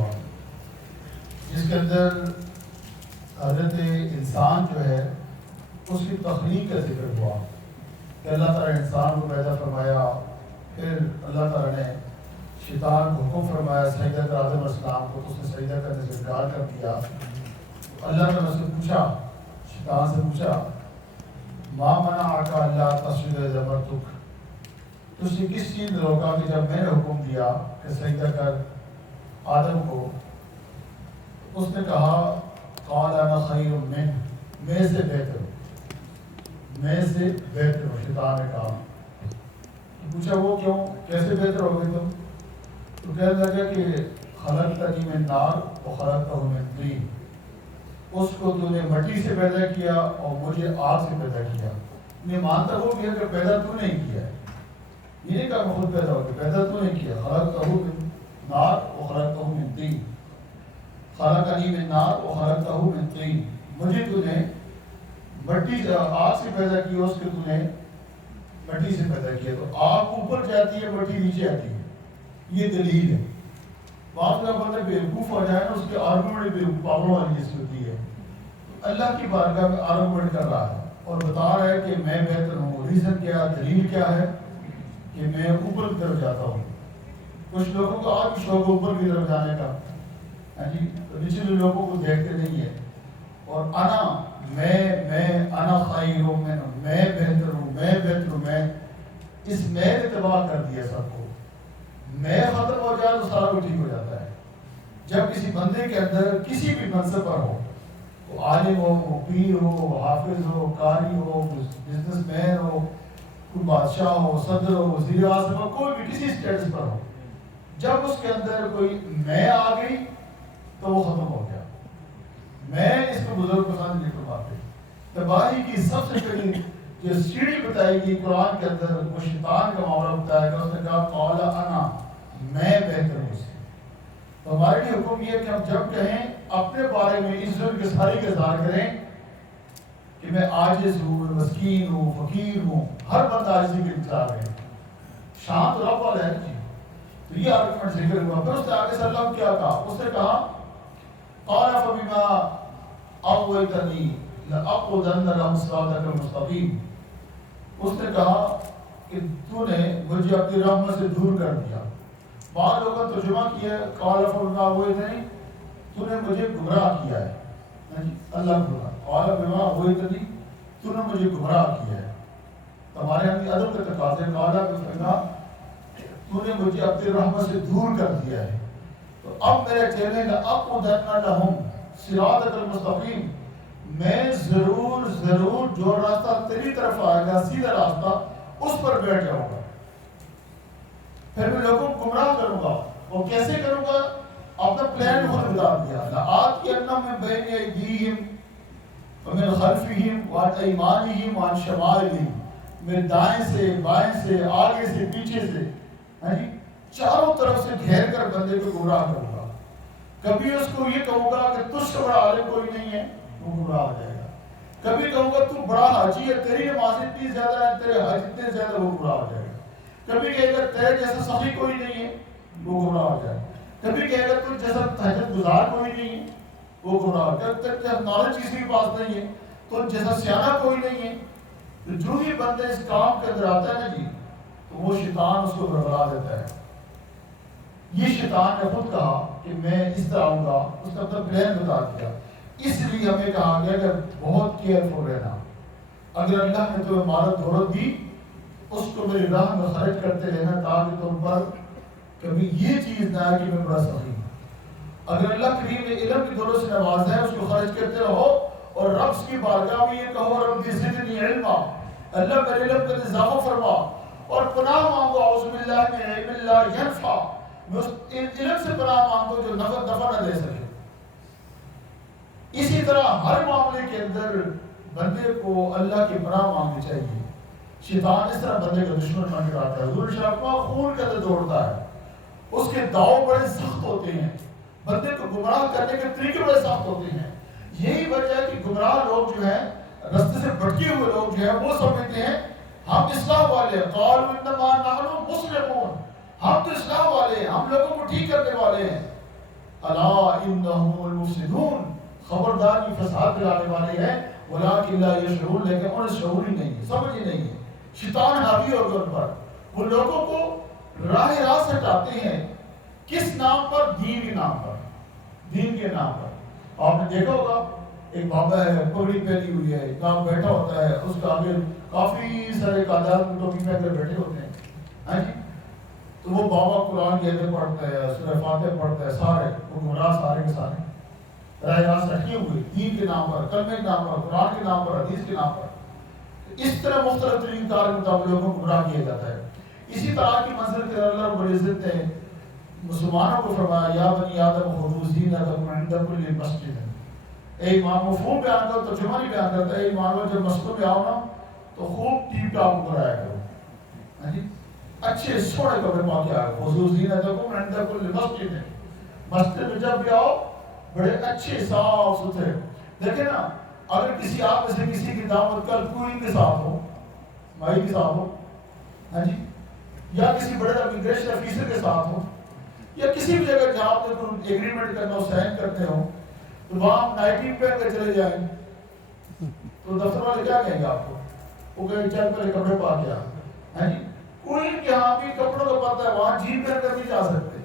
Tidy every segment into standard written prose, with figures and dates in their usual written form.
ہوا جس کے اندر حضرت انسان جو ہے اس کی تخلیق کا ذکر ہوا کہ اللہ تعالیٰ نے انسان کو پیدا فرمایا، پھر اللہ تعالیٰ نے شیطان کو حکم فرمایا سجدہ کر آدم علیہ السلام کو، تو اس نے سجدہ کرنے سے انکار کر دیا۔ اللہ تعالیٰ سے پوچھا، شیطان سے پوچھا ما منعک الا تسجد اذ امرتک، تجھے کس چیز نے روکا کہ جب میں نے حکم دیا کہ سجدہ کر آدم کو؟ اس نے کہا قال انا خیر منہ، میں سے بہتر ہوں، میں سے بہتر ہوں۔ شیطان نے کہا، پوچھا وہ کیوں، کیسے بہتر ہو گئے تم؟ تو کہنے لگا کہ خلقتنی من نار وخلقتہ من طین، اس کو تو نے مٹی سے پیدا کیا اور مجھے آگ سے پیدا کیا۔ میں مانتا ہوں کہ پیدا تو نہیں کیا ہے، یہ نہیں کہا میں خود پیدا ہو گیا، پیدا تو نہیں کیا۔ خلقتہ من نار وخلقتہ من طین، خلقنی من نار وخلقتہ من طین، مجھے تو نے مٹی سے آگ سے پیدا کیا، اس کے تو نے مٹی سے پیدا کیا۔ تو آگ اوپر جاتی ہے، مٹی نیچے آتی ہے، یہ دلیل ہے۔ بعض کا بندہ بیوقوف ہو جائے نا، اس کے آرگومنٹ پاگلوں والی جیسی ہوتی ہے۔ اللہ کی بارگاہ میں آرگومنٹ کر رہا ہے اور بتا رہا ہے کہ میں بہتر ہوں۔ ریزن کیا، دلیل کیا ہے کہ میں اوپر کی طرف جاتا ہوں۔ کچھ لوگوں کو آج بھی شوق اوپر کی طرف جانے کا، ہاں جی، نچلے لوگوں کو دیکھتے نہیں ہے۔ اور انا خیر منہ، میں بہتر ہوں، میں بہتر ہوں، میں اس میں نے تباہ کر دیا سب کو۔ میں ختم ہو جائے تو سارا کچھ ٹھیک ہو جاتا ہے۔ جب کسی بندے کے اندر کسی بھی منصب پر ہو، وہ عالم ہو، وہ پیر ہو، حافظ ہو، قاری ہو، بزنس مین ہو، کوئی بادشاہ ہو، صدر ہو، وزیر اعظم ہو، کوئی بھی کسی اسٹیٹس پر ہو، جب اس کے اندر کوئی میں آ گئی تو وہ ختم ہو گیا۔ میں اس کو بزرگ پسند نہیں فرماتے۔ تباہی کی سب سے پہلی جو سیڑھی بتائی گئی قرآن کے اندر، وہ شیطان کا معاملہ بتایا گیا۔ اس نے کہا قال انا، میں بہتر ہوں سے۔ تو ہمارے لیے حکم یہ ہے کہ ہم جب کہیں اپنے بارے میں عزت کے ساری کا اظہار کریں کہ میں عاجز ہوں، میں مسکین ہوں، فقیر ہوں۔ ہر بندہ عاجزی کے انتظار ہے، شان تو رب والا ہے جی۔ تو یہ آرگومنٹ ذکر ہوا۔ پھر اس نے آگے سے اللہ کیا کہا، اس نے کہا قال فبما اغویتنی لأقعدن لهم صراطک المستقیم، اس نے کہا کہ تو نے مجھے اپنی رحمت سے دور کر دیا۔ بعض لوگوں نے ترجمہ کیا ہے قال فبما اغویتنی، تو نے مجھے گمراہ کیا ہے۔ اللہ کو قال بما اغویتنی، تو نے مجھے گمراہ کیا ہے۔ ہمارے یہاں ادب کا تقاضا ہے، قال اس نے کہا تو نے مجھے اپنی رحمت سے دور کر دیا ہے۔ تو اب میرے چہرے لأقعدن لهم صراطک المستقیم، میں ضرور جو راستہ تیری طرف آئے گا، سیدھا راستہ، اس پر بیٹھ جاؤں گا، پھر میں لوگوں کو گمراہ کروں گا۔ اور کیسے کروں گا؟ اپنا پلان خود بتا دیا، لآتینہم من بین ایدیہم ومن خلفہم وعن ایمانہم وعن شمائلہم، میں دائیں سے، بائیں سے، آگے سے، پیچھے سے، ہاں جی، چاروں طرف سے گھیر کر بندے کو گمراہ کروں گا۔ کبھی اس کو یہ کہوں گا کہ تجھ سے بڑا عالم کوئی نہیں ہے، وہ گمراہ ہو جائے گا۔ کبھی کہوں گا تو بڑا حاجی ہے، تیری نماز اتنی زیادہ ہے، تیرے حج اتنے زیادہ، وہ گمراہ ہو جائے گا۔ کبھی کہے گا تیرے جیسا سخی کوئی نہیں ہے، وہ گمراہ ہو جائے گا۔ کبھی کہے گا تو جیسا تہجد گزار کوئی نہیں ہے، وہ گمراہ ہو جائے گا۔ تیرے جیسا نالج کسی کے پاس نہیں ہے، تو جیسا سیاح کوئی نہیں ہے۔ تو جو ہی بندے اس کام کے اندر آتا ہے نا جی، تو وہ شیطان اس کو بربلا دیتا ہے۔ یہ شیطان نے خود کہا کہ میں اس طرح آؤں گا، اس نے اپنا پلان بتا دیا۔ اس لیے ہمیں کہا گیا کہ بہت کیئرفل رہنا۔ اگر اللہ نے تمہیں مال دولت دی، اس کو میری راہ میں خرچ کرتے رہنا، تاکہ تم پر کبھی یہ چیز نہ آئے کہ میں بڑا سخی ہوں۔ اگر اللہ کریم نے علم کی دولت سے نوازا ہے، اس کو خرچ کرتے رہو، اور رب کی بارگاہ میں یہ کہو رب زدنی علما، اللہ میرے علم کا اضافہ فرما، اور پناہ مانگو اعوذ باللہ من علم لا ینفع، میں اس علم سے پناہ مانگو جو نفع نہ دے سکے۔ اسی طرح ہر معاملے کے اندر بندے کو اللہ کی پناہ مانگنی چاہیے۔ شیطان اس طرح بندے کا دشمن بن کر آتا ہے، حضور شاہ خون کے اندر دوڑتا ہے، اس کے داؤ بڑے سخت ہوتے ہیں، بندے کو گمراہ کرنے کے طریقے بڑے سخت ہوتے ہیں۔ یہی وجہ ہے کہ گمراہ لوگ جو ہیں، رستے سے بھٹکے ہوئے لوگ جو ہیں، وہ سمجھتے ہیں ہم اصلاح والے ہیں، قالوا انما نحن مصلحون، ہم تو اصلاح والے ہیں، ہم لوگوں کو ٹھیک کرنے والے ہیں۔ الا انہم المفسدون، خبردار یہ فساد پھیلانے والے ہیں، ولکن لا یشعرون، لیکن انہیں شعور ہی نہیں ہے، سمجھ ہی نہیں ہے، شیطان حاوی ہو گیا ان پر، وہ لوگوں کو راہ راست ہٹاتے ہیں، کس نام پر؟ دین کے نام پر، دین کے نام پر۔ آپ نے دیکھا ہوگا ایک بابا ہے، پگڑی پہنی ہوئی ہے، کہاں بیٹھا ہوتا ہے، اس کا آگے کافی سارے قادات ٹوپی پہن کر بیٹھے ہوتے ہیں، ہاں جی، تو وہ بابا قرآن کے اندر پڑھتا ہے، سورہ فاتحہ پڑھتا ہے، سارے وہ گمراہ سارے کے سارے راہ راست رکھے ہوئے، دین کے نام پر، کلمے کے نام پر، قرآن کے نام پر، حدیث کے نام پر، اس طرح مختلف ترین کار کے مطابق لوگوں کو گمراہ کیا جاتا ہے۔ اسی طرح کی منزل کے اللہ رب العزت نے مسلمانوں کو فرمایا یا بنی آدم خذوا زینتکم عند کل مسجد، اے ایمان، مفہوم بیان کرو، ترجمہ نہیں بیان کرتا، اے ایمانو جب مسجد میں آؤ نا تو خوب ٹیپ ٹاپ کرایا کرو، ہاں جی، اچھے سونے کپڑے پا کے آئے، خذوا زینتکم عند کل مسجد، مسجد میں جب بھی آؤ بڑے اچھے صاف ستھرے۔ دیکھیں نا، اگر کسی آپ میں سے کسی کی دعوت کل کوئی کے ساتھ ہو، مائی کے ساتھ ہو، ہاں جی، یا کسی بڑے امیگریشن آفیسر کے ساتھ ہو، یا کسی بھی جگہ جہاں آپ نے ایگریمنٹ کرنا ہو، سائن کرتے ہو، تو وہاں نائٹی پہن کے چلے جائیں تو دفتر والے کیا کہیں گے آپ کو؟ وہ کہیں چل پہلے کپڑے پا کے آ، ہاں جی، کوئی کے ہاں بھی کپڑوں کا پتہ ہے، وہاں جین پہن کر نہیں جا سکتے،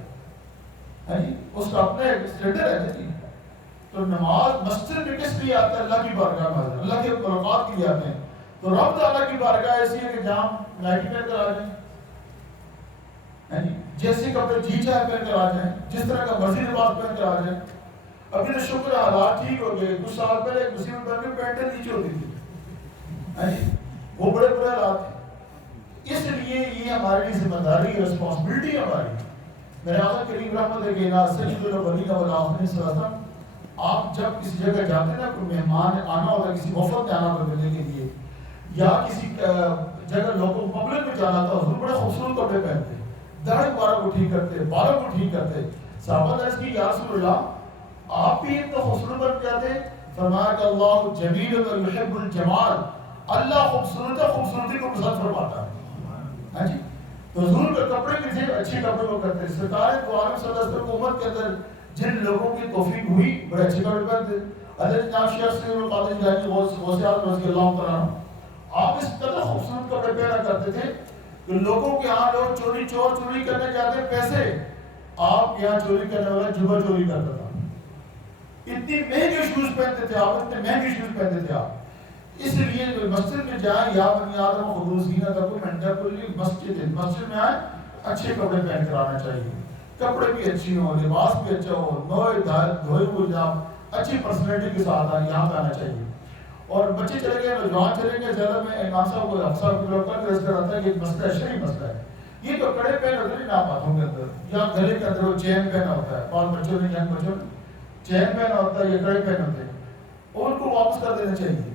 ہاں جی، اس کا اپنے اسٹینڈرڈ ہے جی۔ تو نماز مسجد میں کس لیے آتا ہے؟ اللہ کی بارگاہ میں، اللہ کے ملاقات کے لیے آتے ہیں، تو رب تعالیٰ کی بارگاہ ایسی ہے کہ جہاں نائٹی پہن کر آ جائیں، جیسے کپڑے جی چاہے پہن کر آ جائیں، جس طرح کا مرضی لباس پہن کر آ جائیں۔ ابھی تو شکر ہے حالات ٹھیک ہو گئے، کچھ سال پہلے ایک مصیبت بن کے پینٹیں نیچے ہوتی تھی، وہ بڑے برے حالات تھے۔ اس لیے یہ ہماری ذمہ داری، رسپانسبلٹی ہماری۔ میرے آقا کریم رحمت کائنات سید الاولین والآخرین صلی اللہ علیہ وسلم، آپ جب کسی جگہ جاتے ہیں نا، کوئی مہمان آنا ہوتا ہے، کسی وفد میں آنا ہوتا ہے ملنے کے لیے، یا کسی جگہ لوگوں پبلک میں جانا تھا، حضور بڑے خوبصورت کپڑے پہنتے، داڑھی مبارک کو ٹھیک کرتے، بالوں کو ٹھیک کرتے۔ صحابہ نے عرض کی یا رسول اللہ آپ بھی تو خوبصورت بن جاتے، فرمایا کہ اللہ جمیل و یحب الجمال، اللہ خوبصورت ہے، خوبصورتی کو پسند فرماتا ہے، ہاں جی۔ تو حضور کے کپڑے بھی تھے، اچھے کپڑے کو کرتے، سرکار دو عالم صلی اللہ علیہ وسلم امت کے اندر جن لوگوں کی توفیق ہوئی بڑے اچھے کپڑے پہنتے۔ حضرت جناب شیخ سید القادری جیلانی غوث اعظم رضی اللہ تعالیٰ عنہ، آپ اس قدر خوبصورت کپڑے پہنا کرتے تھے کہ لوگوں کے ہاں لوگ چوری کرنے جاتے پیسے، آپ یہاں چوری کرنے والا جبہ چوری کرتا تھا۔ اتنی مہنگے شوز پہنتے تھے آپ، اتنے مہنگے شوز پہنتے تھے آپ۔ اس لیے مسجد میں جائیں، یا بنی آدم خذوا زینتکم عند کل مسجد، مسجد میں آئیں اچھے کپڑے پہن کر آنا چاہیے، کپڑے بھی اچھی ہوں، لباس بھی اچھا ہو، دھوئے ہوئے جب اچھی پرسنالٹی کے ساتھ یہاں پہ آنا چاہیے۔ اور بچے چلے گئے، نوجوان چلے گئے، زیادہ میں امام صاحب کو افسر کو کر رہا تھا کہ ایک مسئلہ شرعی مسئلہ ہے، یہ تو کڑے پہن ہوتے ہیں نام ہاتھوں کے اندر، یا گلے کے اندر وہ چین پہنا ہوتا ہے، بال بچوں نے ینگ بچوں نے چین پہنا ہوتا ہے، یہ کڑے پہن ہوتے ہیں، اور ان کو واپس کر دینا چاہیے،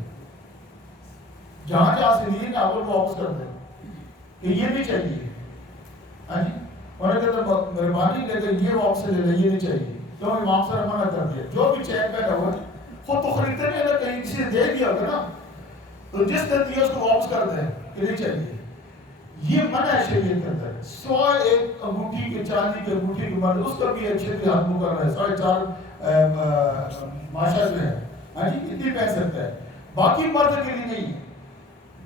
جہاں سے لیے نا ان کو واپس کر دیں کہ یہ نہیں چاہیے، ہاں جی، اور اگر مہربانی لے کے یہ واپس لے لیں، یہ نہیں چاہیے، کیوں امام صاحب نے منع کر دیا، جو بھی چین پہنا ہوا ہے خود تو خریدتے نہیں ہے، کہیں کسی نے دے دیا ہوگا نا، تو جس نے دیا اس کو واپس کر دیں کہ نہیں چاہیے، یہ منع ہے شریعت کے اندر۔ سوائے ایک انگوٹھی کے، چاندی کے انگوٹھی کے مرد، اس کا بھی اچھے سے ہاتھ منہ کر رہا ہے، 4.5 ماشا جو ہے، ہاں جی، اتنی پہن سکتا ہے، باقی مرد کے لیے نہیں ہے،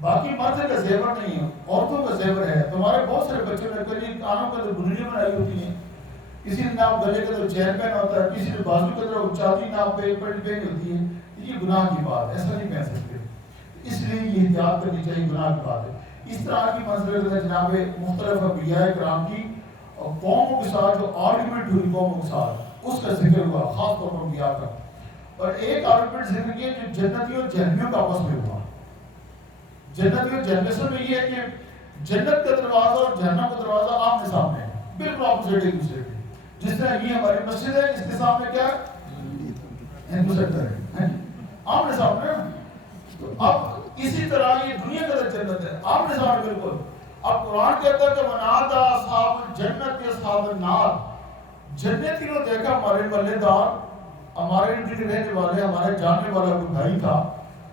باقی مرد کا زیور نہیں ہے، عورتوں کا زیور ہے۔ تمہارے بہت سارے بچوں نے کبھی کانوں کے اندر گھنڈیاں بنائی ہوتی ہیں، کسی نے نام گلے کے اندر چین پہنا ہوتا ہے، کسی نے بازو کے اندر چاندی نام پہ پہنی ہوتی ہے، یہ گناہ کی بات ہے، ایسا نہیں پہن سکتے، اس لیے یہ احتیاط کرنی چاہیے، گناہ کی بات ہے۔ اس طرح کی منزلت ہے جناب مختلف انبیاء کرام کی قوموں کے ساتھ جو آرگومنٹ ہوئی قوموں کے ساتھ، اس کا ذکر ہوا خاص طور پر انبیاء کا، اور ایک آرگومنٹ ذکر کیا جو جنتی اور جہنمیوں کا آپس میں ہوا۔ جنتی اور جہنمیوں میں یہ ہے کہ جنت کا دروازہ اور جہنم کا دروازہ آمنے سامنے ہے، بالکل اپوزٹ ایک دوسرے کے، جس طرح یہ ہماری مسجد ہے، اس کے سامنے کیا ہے؟ ہندو سیکٹر ہے، آمنے سامنے ہے۔ تو اب اسی طرح یہ دنیا کا جنت ہے، آمنے سامنے بالکل۔ اب قرآن کہتا ہے کہ منادى اصحاب الجنت اصحاب النار، جنتی نے دیکھا ہمارے ملے دار، ہمارے دل رہنے والے، ہمارے جاننے والا کوئی بھائی تھا،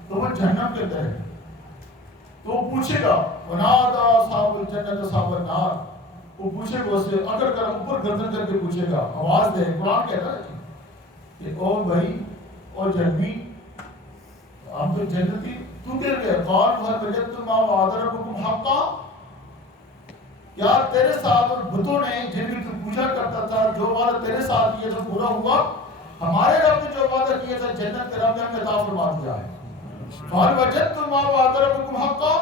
تو وہ جہنم کے اندر ہے، تو وہ پوچھے گا منادى اصحاب الجنت اصحاب النار، وہ پوچھے گا اس سے، اگر کر اوپر گردن کر کے پوچھے گا، آواز دے، قرآن کہتا ہے کہ او بھائی او جنمی ہم تو جنتی تو گر گئے قال هل وجدتم ما وعد ربكم حقا کیا تیرے ساتھ اور بتوں نے جن کی تو پوجا کرتا تھا جو وعدہ تیرے ساتھ کیا تو پورا ہوا ہمارے رب نے جو وعدہ کیا تھا جنت کے رب نے ہمیں عطا فرما دیا ہے قال وجدتم ما وعد ربكم حقا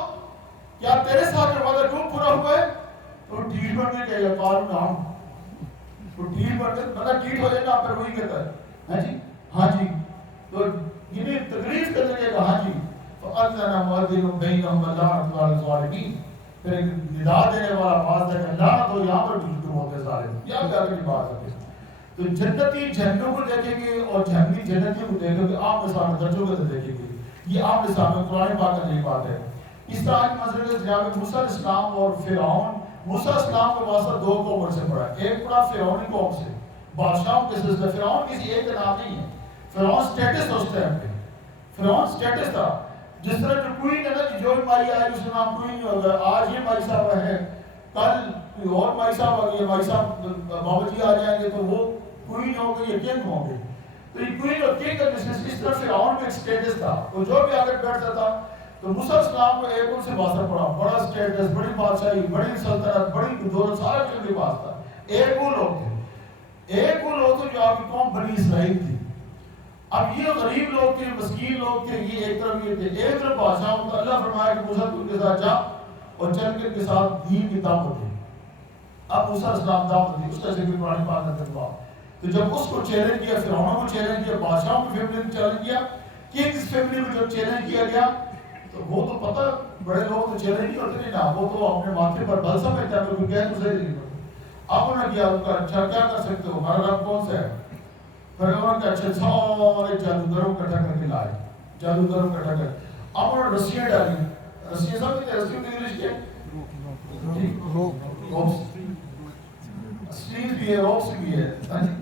کیا تیرے ساتھ جو وعدہ کیوں پورا ہوا ہے تو ڈھیل بن کے کہے گا قال نعم تو ڈھیل بن کے مطلب ڈھیل ہو جائے گا پھر وہی کہتا ہے ہاں جی تو یہ تقریر کرنے کا ہاں جی فَأَذَّنَ مُؤَذِّنٌ بَيْنَهُمْ وَلَعْنَةُ عَلَى الظَّالِمِينَ پھر ایک ندا دینے والا آواز ہے کہ لعنت ہو یہاں پر بھی شروع ہوتے ظالم یہ بھی آگے کی بات ہے تو جنتی جہنم کو دیکھیں گے اور جہنمی جنتی کو دیکھیں گے عام مثال درجوں کو دیکھیں گے یہ عام مثال میں قرآن پاک کا یہ بات ہے اس طرح کی منظر ہے جناب موسیٰ علیہ السلام اور فرعون موسیٰ علیہ السلام کا واسطہ دو قوموں سے پڑا ایک پڑا فرعونی قوم سے بادشاہوں کے سلسلے فرعون کسی ایک کا نام نہیں ہے فرعون سٹیٹس اس ٹائم پہ فرعون سٹیٹس تھا جس طرح جو کوئین ہے نا جو مائی آئے اس کا نام کوئین ہوگا آج یہ مائی صاحب ہے کل کوئی اور مائی صاحب آگئی مائی صاحب بابا جی آ جائیں گے تو وہ کوئین ہوں گے یا کنگ ہوں گے تو یہ کوئین اور کنگ کا بزنس اس طرح فرعون میں ایک سٹیٹس تھا وہ جو بھی آگر بیٹھتا تھا تو موسیٰ علیہ السلام کو ایک ان سے واسطہ پڑا بڑا سٹیٹس بڑی بادشاہی بڑی سلطنت بڑی دولت سارا کچھ ان کے پاس تھا ایک وہ لوگ تھے جو آپ کی قوم بنی اسرائیل تھی اب یہ غریب لوگ تھے مسکین لوگ تھے یہ ایک طرف یہ تھے ایک طرف بادشاہ ہوتا اللہ فرمایا کہ موسیٰ تو ان کے ساتھ جا اور چل کے ان کے ساتھ دین کی دعوت دے اب موسیٰ علیہ السلام دعوت دی اس کا ذکر قرآن پاک میں کروا تو جب اس کو چیلنج کیا فرعون کو چیلنج کیا بادشاہوں کی فیملی کو چیلنج کیا کنگز فیملی کو جب چیلنج کیا گیا تو وہ تو پتہ بڑے لوگ تو چیلنج نہیں ہوتے نہیں نا وہ تو اپنے ماتھے پر بل سمجھتے ہیں کوئی کہہ تو صحیح نہیں اب انہوں نے کیا ان کا اچھا کیا کر سکتے ہو ہمارا رب کون سا ہے پھر انہوں نے اچھے سارے جادوگروں کٹھا کر کے لائے جادوگروں کٹھا کر اب انہوں نے رسیاں ڈالی رسیاں سمجھتے ہیں رسیوں کی انگلش کیا سٹیل بھی ہے روپس بھی ہے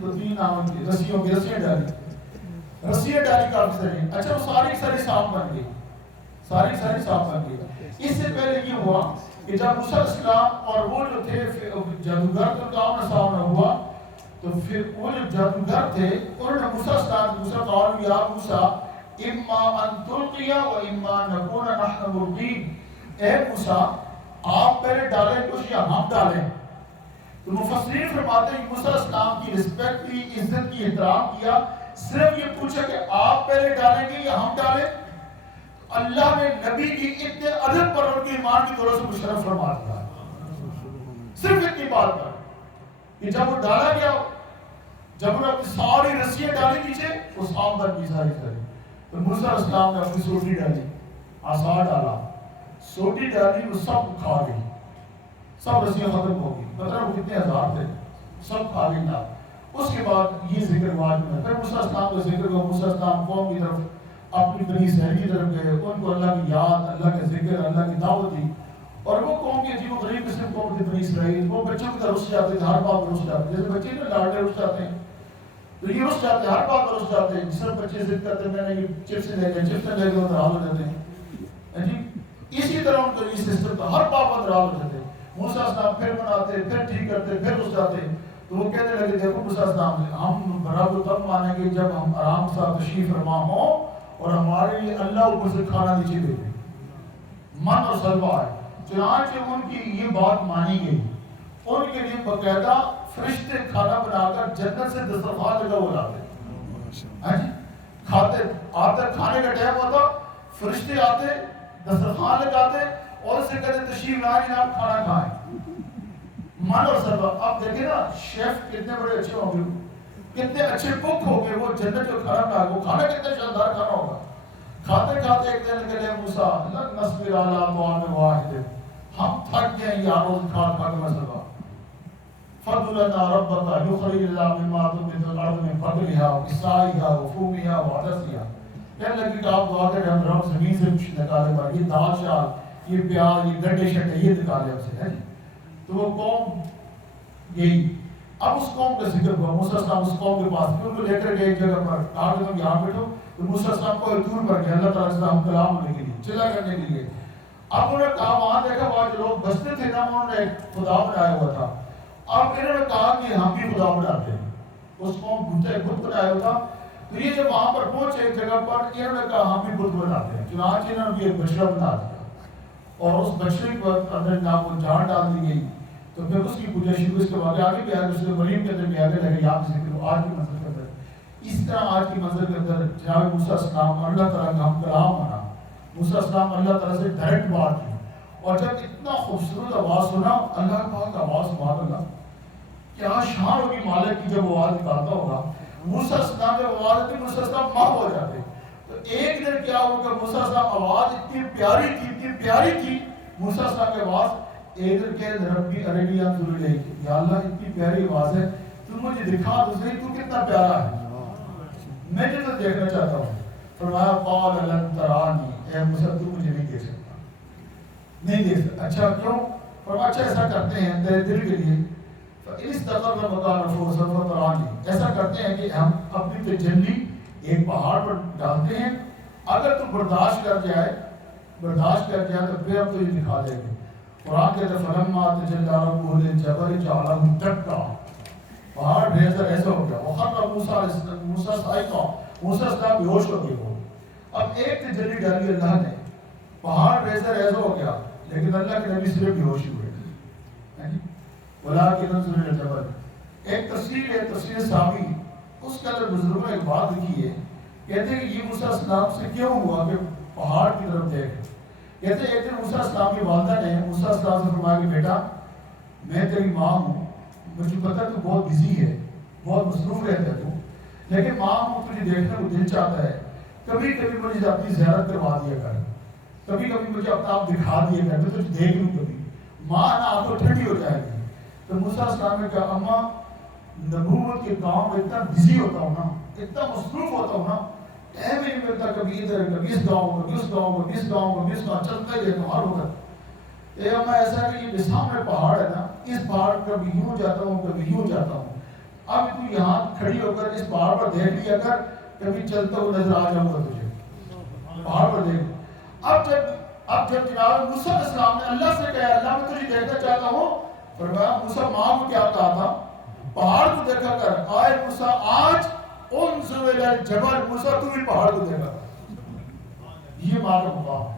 تو تین نام کی رسیوں کی رسیاں ڈالی کافی ساری اچھا وہ ساری صاف بن گئی ساری صاف بن گئی اس سے پہلے یہ ہوا کہ جب موسیٰ علیہ السلام اور وہ جو تھے جادوگر تو کام نہ سامنا ہوا تو پھر وہ جو جادوگر تھے انہوں نے موسیٰ علیہ السلام موسیٰ قالوا یا موسیٰ اما ان تلقی و اما نکون نحن ملقین اے موسیٰ آپ پہلے ڈالیں کچھ یا ہم ڈالیں تو مفسرین فرماتے ہیں کہ موسیٰ علیہ السلام کی رسپیکٹ کی عزت کی احترام کیا صرف یہ پوچھا کہ آپ پہلے ڈالیں گے یا ہم ڈالیں اللہ نے نبی کی اتنے ادب پر ان کی ایمان کی دولت سے مشرف فرما دیا صرف اتنی بات پر کہ جب وہ ڈالا گیا جب انہوں نے اپنی ساری رسیاں ڈالی نیچے وہ صاف بن گئی ساری تو موسیٰ علیہ السلام نے اپنی سوٹی ڈالی عصا ڈالا سوٹی ڈالی وہ سب کھا گئی سب رسیاں ختم ہو گئی مطلب وہ کتنے ہزار تھے سب کھا گئی نا اس کے بعد یہ ذکر واجب ہے پھر موسیٰ علیہ السلام کا ذکر ہوا موسیٰ علیہ السلام قوم کی طرف اپنی بنی اسرائیل کی طرف گئے ان کو اللہ کی یاد اللہ کا ذکر اللہ کی دعوت دی اور وہ قوم کی عجیب و غریب قسم قوم تھی بنی اسرائیل وہ بچوں کی طرح رس جاتے تھے ہر بات میں رس جاتے جیسے بچے نا لاڈلے رس جاتے ہیں تو یہ رس جاتے ہر بات میں رس جاتے ہیں جس طرح بچے ضد کرتے ہیں میں نے یہ چپس لے گئے چپس لے گئے ناراض ہو جاتے ہیں اسی طرح ان کا یہ سسٹم تھا ہر بات میں ناراض ہو جاتے موسیٰ علیہ السلام پھر مناتے پھر ٹھیک کرتے پھر رس جاتے تو وہ کہنے لگے دیکھو موسیٰ علیہ السلام سے ہم برابر تب مانیں گے جب ہم آرام سے تشریف فرما ہوں اور ہمارے لیے اللہ اوپر سے کھانا نیچے دے دے من اور سلوہ ہے چنانچہ ان کی یہ بات مانی گئی ان کے لیے باقاعدہ فرشتے کھانا بنا کر جنت سے دسترخوان لگا وہ لاتے کھاتے آتے کھانے کا ٹائم ہوتا فرشتے آتے دسترخوان لگاتے اور اسے کہتے تشریف لائیں جناب کھانا کھائیں من اور سلوہ اب دیکھیں نا شیف کتنے بڑے اچھے ہوں گے کتنے اچھے کک ہو گئے وہ جنت جو کھانا بنا وہ کھانا کتنے شاندار کھانا ہوگا کھاتے کھاتے ایک دن کے لیے موسیٰ لن نصبر علی طعام واحد ہم تھک گئے یہ روز کھا کے مسئلہ فادع لنا ربک یخرج لنا مما تنبت الارض من بقلها وقثائها وفومها وعدسها کہنے لگے کہ آپ دعا کریں ہم رب زمین سے کچھ نکالے پر یہ دال شال یہ پیاز یہ گنڈے شنڈے یہ نکالے ہم سے تو وہ قوم یہی اب اس قوم کا ذکر ہوا موسیٰ السلام اس قوم کے پاس ان کو لے کر گئے ایک جگہ پر کہا کہ تم یہاں بیٹھو تو موسیٰ السلام کو دور پر گئے اللہ تعالیٰ سے ہم کلام ہونے کے لیے چلا کرنے کے لیے اب انہوں نے کہا وہاں دیکھا وہاں جو لوگ بستے تھے نا انہوں نے ایک خدا بنایا ہوا تھا اب انہوں نے کہا کہ ہم بھی خدا بناتے ہیں اس قوم بت بنایا ہوا تھا تو یہ جب وہاں پر پہنچے ایک جگہ پر انہوں نے کہا ہم بھی بت بناتے ہیں، چنانچہ انہوں نے ایک بچڑا بنا دیا اور اس بچڑے کو اندر ناک کو جان ڈال دی گئی، تو پھر اس کی پوجا شروع، اس کے بعد آگے بھی آگے اس مریم کے اندر بھی آگے لگے یہاں سے ذکر آج کی منزل کے اندر۔ اس طرح آج کی منزل کے اندر جناب موسیٰ السلام اللہ تعالیٰ کا ہم کلام بنا، موسیٰ السلام اللہ تعالیٰ سے ڈائریکٹ بات کی، اور جب اتنا خوبصورت آواز سنا اللہ پاک کا آواز سبحان اللہ، کیا شان ہوگی مالک کی جب آواز نکالتا ہوگا۔ موسیٰ السلام جب آواز آتی موسیٰ السلام محو ہو جاتے، تو ایک دن کیا ہوگا موسیٰ السلام آواز اتنی پیاری تھی موسیٰ السلام کی آواز، ایک دن کہہ ربی ارنی انظر الیک، یا اللہ اتنی پیاری آواز ہے تو مجھے دکھا تو صحیح تو کتنا پیارا ہے، میں جو تو دیکھنا چاہتا ہوں۔ فرمایا قال لن ترانی، اے موسیٰ تو مجھے نہیں دیکھ سکتا، نہیں دیکھ سکتا۔ اچھا کیوں؟ فرمایا اچھا ایسا کرتے ہیں تیرے دل کے لیے، فَإِنِ اسْتَقَرَّ مَكَانَهُ فَسَوْفَ تَرَانِي، ایسا کرتے ہیں کہ ہم اپنی تجلی ایک پہاڑ پر ڈالتے ہیں، اگر تو برداشت کر جائے تو پھر ہم تجھے دکھا دیں گے۔ قرآن کہتے ہیں فَلَمَّا تَجَلَّىٰ رَبُّهُ لِلْجَبَلِ جَعَلَهُ دَكًّا، پہاڑ ڈھیر ایسا ہو گیا، وَخَرَّ موسیٰ صَعِقًا، موسیٰ السلام بے ہوش ہو گئے وہ۔ اب ایک تجلی ڈالی اللہ نے، پہاڑ ریزہ ہو گیا، لیکن اللہ کے نبی صرف بے ہوش ہوئے۔ وَلَٰكِنْ انظُرْ إِلَى الْجَبَلِ، ایک تفسیر ہے تفسیر سامی، اس کے اندر بزرگوں نے ایک بات لکھی ہے، کہتے ہیں کہ یہ موسیٰ السلام سے کیوں ہوا کہ پہاڑ کی طرف دیکھ، کہتے ہیں ایک دن موسیٰ السلام کی والدہ نے موسیٰ السلام سے فرمایا کہ بیٹا میں تیری ماں ہوں، مجھے پتہ تو بہت بزی ہے، بہت مصروف رہتا ہے تو، لیکن ماں ہوں تجھے دیکھنے کو دل چاہتا ہے، کبھی کبھی مجھے اپنی زیارت کروا دیا کر، کبھی کبھی مجھے اپنا آپ دکھا دیا کر، میں تجھے دیکھ لوں کبھی، ماں نا آپ کو ٹھنڈی ہو جائے گی۔ تو موسیٰ السلام نے کہا اماں نبوت کے کام میں اتنا بزی ہوتا ہوں نا، اتنا مصروف ہوتا ہوں نا، ٹائم ہی نہیں ملتا، کبھی ادھر کبھی اس گاؤں کبھی اس گاؤں کبھی اس گاؤں کبھی اس گاؤں، چلتا ہی رہتا ہوں ہر وقت۔ اے اماں ایسا ہے کہ یہ سامنے پہاڑ ہے نا، اس پہاڑ کبھی یوں جاتا ہوں کبھی یوں جاتا ہوں، اب تو یہاں کھڑی ہو کر اس پہاڑ پر دیکھ لیا کر، کبھی چلتا ہوں نظر آ جاؤں گا تجھے پہاڑ پر دیکھ۔ اب جب جناب موسیٰ علیہ السلام نے اللہ سے کہا اللہ میں تجھے دیکھنا چاہتا ہوں، فرمایا موسیٰ ماں کو کیا کہا تھا؟ پہاڑ کو دیکھا کر، آئے موسیٰ آج انظر الی الجبل، موسیٰ تو بھی پہاڑ کو دیکھا کر، یہ ماں کا مقام ہے۔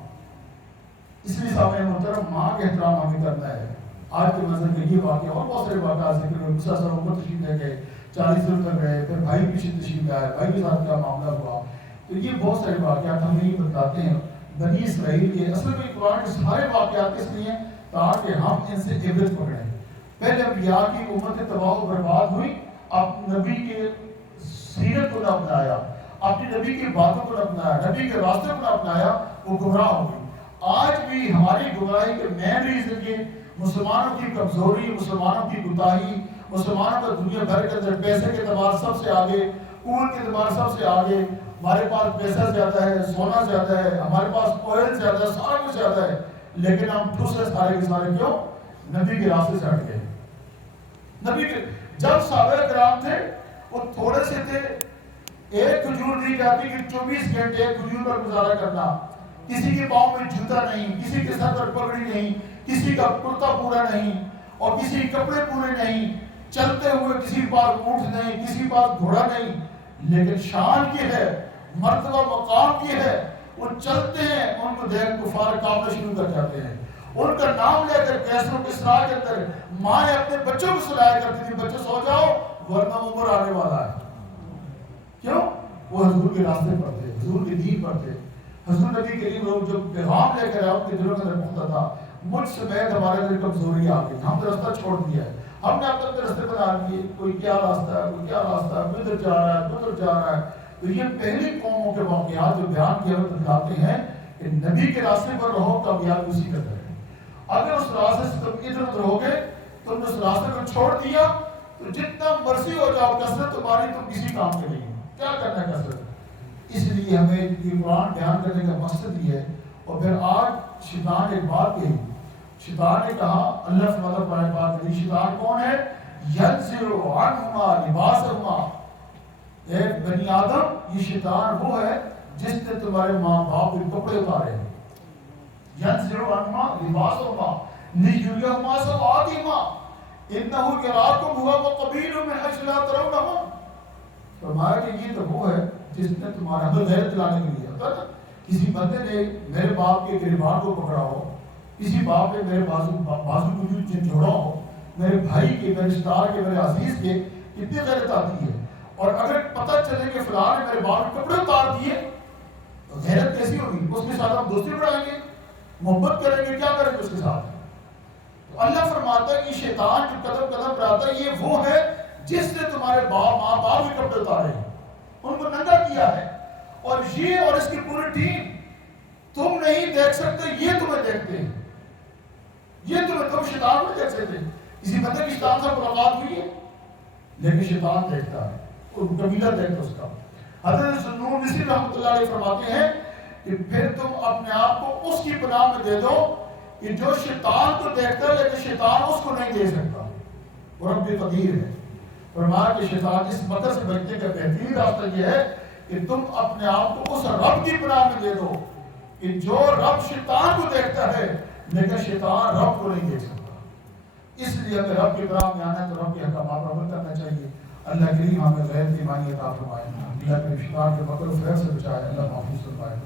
اس لیے سامنے محترم ماں کے احترام ہمیں کرنا ہے۔ آج کے منظر کے یہ واقعہ اور بہت سارے واقعات ذکر ہوئے، موسیٰ صلی اللہ علیہ وسلم تشریف لے گئے، 40 دن تک رہے، پھر بھائی پیچھے تشریف لائے، بھائی کے ساتھ کیا معاملہ ہوا، تو یہ بہت سارے واقعات ہمیں یہ بتاتے ہیں بنی اسرائیل کے۔ اصل میں قرآن کے سارے واقعات اس لیے تاکہ ہم ان سے عبرت پکڑیں۔ پہلے انبیاء کی امت تباہ و برباد ہوئی، اب نبی کے سیرت کو نہ اپنایا، اپنی نبی کی باتوں کو نہ اپنایا، نبی کے راستے کو نہ اپنایا، وہ گمراہ ہو گئی۔ آج بھی ہماری گمراہی کے مین ریزن یہ مسلمانوں کی کمزوری، مسلمانوں کی کوتاہی، مسلمانوں کا دنیا بھر کے اندر پیسے کے اعتبار سب سے آگے، قوت کے اعتبار سب سے آگے، ہمارے پاس پیسہ زیادہ ہے، سونا زیادہ ہے، ہمارے پاس آئل زیادہ ہے، سارا کچھ زیادہ ہے، لیکن ہم دوسرے سارے کے سارے کیوں؟ نبی کے راستے سے ہٹ گئے۔ نبی کے جب صحابہ کرام تھے وہ تھوڑے سے تھے، ایک کھجور دی جاتی کہ 24 گھنٹے ایک کھجور پر گزارا کرنا، کسی کے پاؤں میں جوتا نہیں، کسی کے سر پر پگڑی نہیں، کسی کا کرتا پورا نہیں اور کسی کپڑے پورے نہیں، چلتے ہوئے کسی کے پاس اونٹ نہیں، کسی کے پاس گھوڑا نہیں، لیکن شان کی ہے، مرتبہ مقام کی ہے، وہ چلتے ہیں، ان کو دیکھ کفار کانپنا شروع کر جاتے ہیں، ان کا نام لے کر کیسر و کسریٰ کے اندر مائیں اپنے بچوں کو سلایا کرتی تھی، بچے سو جاؤ ورنہ عمر آنے والا ہے۔ کیوں؟ وہ حضور کے راستے پر تھے، حضور کے دین پر تھے، حضور نبی کریم لوگ جو پیغام لے کر آئے ان کے دلوں کے اندر پختہ تھا۔ مجھ سمیت ہمارے اندر کمزوری آ گئی، ہم نے راستہ چھوڑ دیا ہے، ہم نے اب تک راستے بنا لیے، کوئی کیا راستہ ہے، کوئی کیا راستہ ہے، کوئی ادھر جا رہا ہے، کوئی ادھر جا رہا ہے۔ تو یہ پہلی قوموں کے واقعات جو بیان کیا ہوئے دکھاتے ہیں کہ نبی کے راستے پر رہو، کامیاب اسی کا ہے۔ اگر اس راستے سے تم ادھر ادھر ہو گئے، تم نے اس راستے کو چھوڑ دیا تو جتنا مرضی ہو جاؤ کثرت تمہاری تم کسی کام کے نہیں ہو، کیا کرنا ہے کثرت۔ اس لیے ہمیں یہ قرآن بیان کرنے کا مقصد یہ ہے۔ اور پھر آج شیطان ایک بات کہی، شیطان نے کہا، اللہ سے مدد پائے بات کہی، شیطان کون ہے؟ يَنزِعُ عَنْهُمَا لِبَاسَهُمَا، اے بنی آدم یہ شیطان وہ ہے جس نے تمہارے ماں باپ کے کپڑے اتارے ہیں۔ يَنزِعُ عَنْهُمَا لِبَاسَهُمَا لِيُرِيَهُمَا سَوْآتِهُمَا إِنَّهُ يَرَاكُمْ هُوَ وَقَبِيلُهُ مِنْ حَيْثُ لَا تَرَوْنَهُمْ۔ فرمایا کہ یہ تو وہ ہے جس نے تمہارا ہمیں غیرت دلانے کے لیے ہوتا نا. کسی بندے نے میرے باپ کے گریبان کو پکڑا ہو, کسی باپ نے میرے بازو کو جو جوڑا ہو, میرے بھائی کے, میرے رشتہ دار کے, میرے عزیز کے, کتنی غیرت آتی ہے. اور اگر پتہ چلے کہ فلاں نے میرے باپ کے کپڑے اتار دیے تو غیرت کیسی ہوگی؟ اس کے ساتھ ہم دوستی بڑھائیں گے, محبت کریں گے, کیا کریں گے اس کے ساتھ؟ تو اللہ فرماتا ہے کہ شیطان جو قدم قدم پر آتا ہے یہ وہ ہے جس نے تمہارے ماں باپ کے کپڑے اتارے ہیں, ان کو ننگا کیا ہے. اور یہ اور اس کی پوری ٹیم تم نہیں دیکھ سکتے, یہ تمہیں دیکھتے ہیں. یہ تم شیطان کو دیکھ سکتے. کسی بندے کی شیطان سے ملاقات ہوئی ہے لیکن شیطان دیکھتا ہے, اور قبیلہ دیکھتا اس کا. حضرت ذوالنور مصری رحمۃ اللہ علیہ فرماتے ہیں کہ پھر تم اپنے آپ کو اس کی پناہ میں دے دو کہ جو شیطان کو دیکھتا ہے لیکن شیطان اس کو نہیں دے سکتا, وہ رب قدیر ہے. فرمایا کہ شیطان اس مکر سے بچنے کا بہترین راستہ یہ ہے کہ تم اپنے آپ کو اس رب کی پناہ میں دے دو کہ جو رب شیطان کو دیکھتا ہے لیکن شیطان رب کو نہیں دیکھ سکتا. اس لیے اگر رب کی پناہ میں آنا ہے تو رب کے احکامات پر عمل کرنا چاہیے. اللہ کریم ہمیں غیر کی ایمانی عطا فرمائے, اللہ کریم شیطان کے مکر و فریب سے بچائے, اللہ محفوظ فرمائے.